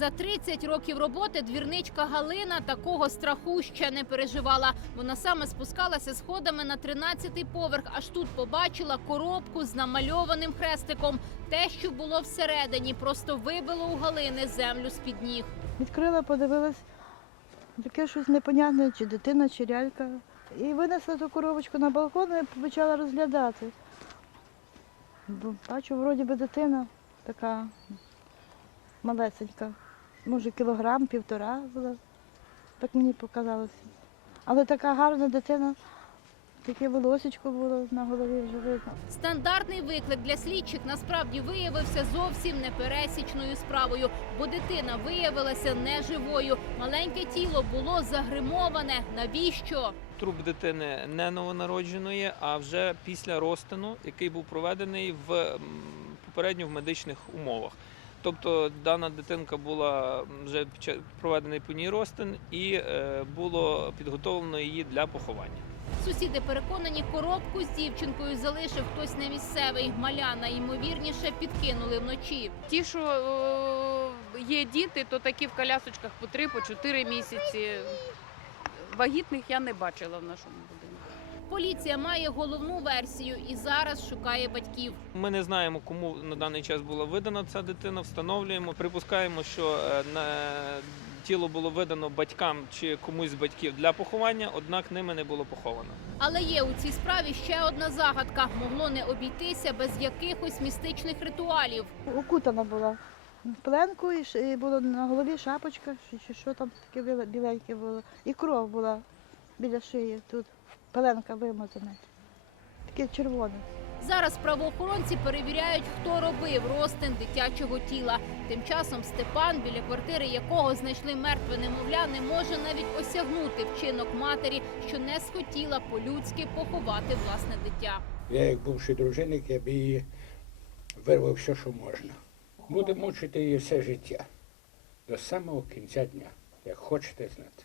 За 30 років роботи двірничка Галина такого страху ще не переживала. Вона саме спускалася сходами на 13-й поверх. Аж тут побачила коробку з намальованим хрестиком. Те, що було всередині, просто вибило у Галини землю з-під ніг. Відкрила, подивилась, таке щось непонятне, чи дитина, чи лялька. І винесла ту коробочку на балкон і почала розглядати. Бо Бачу, вроді би дитина така малесенька. Може, кілограм, півтора була. Так мені показалося. Але така гарна дитина, таке волосечко було на голові вже видно. Стандартний виклик для слідчих насправді виявився зовсім непересічною справою, бо дитина виявилася неживою. Маленьке тіло було загримоване. Навіщо? Труп дитини не новонародженої, а вже після розтину, який був проведений в попередньо в медичних умовах. Тобто дана дитинка була вже проведений по ній розтин і е, було підготовлено її для поховання. Сусіди переконані, коробку з дівчинкою залишив хтось не місцевий. Маляна ймовірніше підкинули вночі. Ті, що є діти, то такі в колясочках по 3 по 4 місяці. Вагітних я не бачила в нашому будинку. Поліція має головну версію і зараз шукає батьків. Ми не знаємо, кому на даний час була видана ця дитина. Встановлюємо, припускаємо, що е, на тіло було видано батькам чи комусь з батьків для поховання, однак ними не було поховано. Але є у цій справі ще одна загадка. Могло не обійтися без якихось містичних ритуалів. Укутана була пленку, і, було на голові шапочка, чи, що там таке біле- біленьке було. І кров була біля шиї тут. Пеленка вимазана. Таке червоне. Зараз правоохоронці перевіряють, хто робив розтин дитячого тіла. Тим часом Степан, біля квартири якого знайшли мертве немовля, не може навіть осягнути вчинок матері, що не схотіла по-людськи поховати власне дитя. Я, як бувший дружинник, я б її вирвав все, що можна. Буде мучити її все життя до самого кінця дня, як хочете знати.